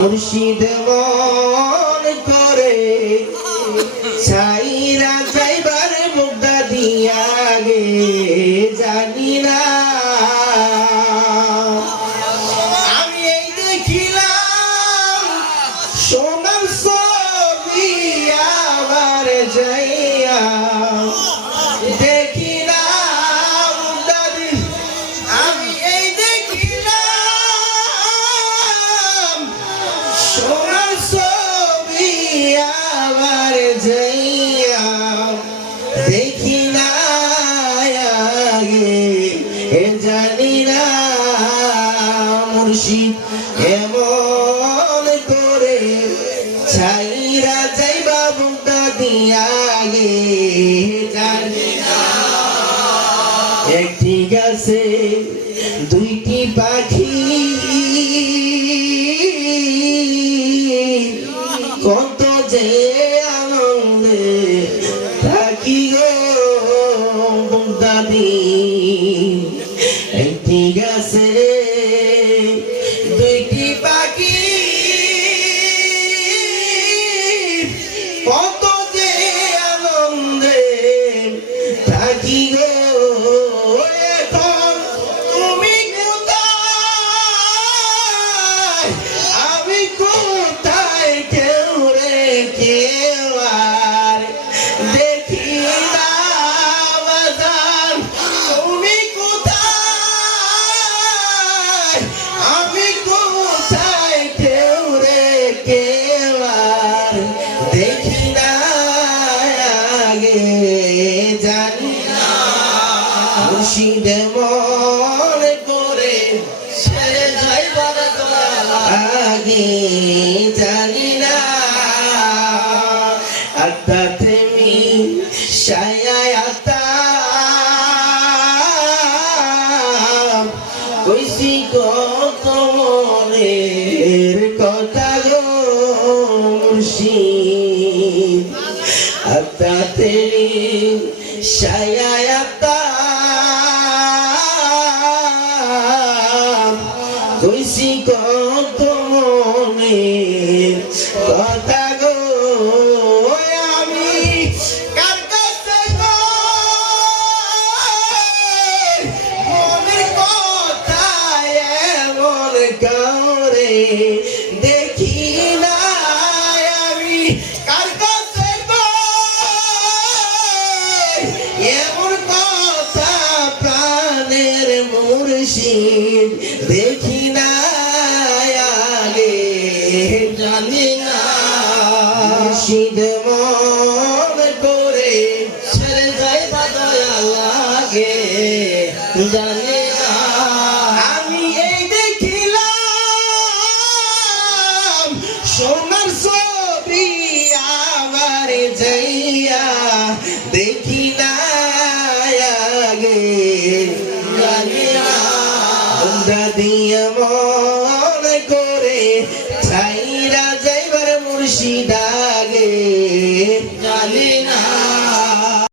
মুর্শিদ মন করে। সাইরা যাইবার মুগ্ধা দিয়া যাইয়া দেখি না জানি না মুর্শিদ এমন করে ছাইরা যাইবা বুকটা দিয়া গে জানি না। একটি গাছে দুইটি পাখি। কত যে দাদি একটি গাছে দুইটি পাখি। কত যে আনন্দে থাকি গো তুমি আমি কোথায় মুর্শিদ মন করে আগে জানি না আত্মা তুমি সায়াতা কইসি কত কথা গো মুর্শিদ সায়াতা কইসি কত মনের কথা গো আমি গো। মনের কথা এমন মুর্শিদ দেখি না আগে, জানি না। মুর্শিদ মন করে ছেড়ে যাই দয়া লাগে, জানি আমি এই দেখিলাম সোনার ছবি তোমরা দিয়ে মনে করে ছাইরা যাইবার মুর্শিদাগে।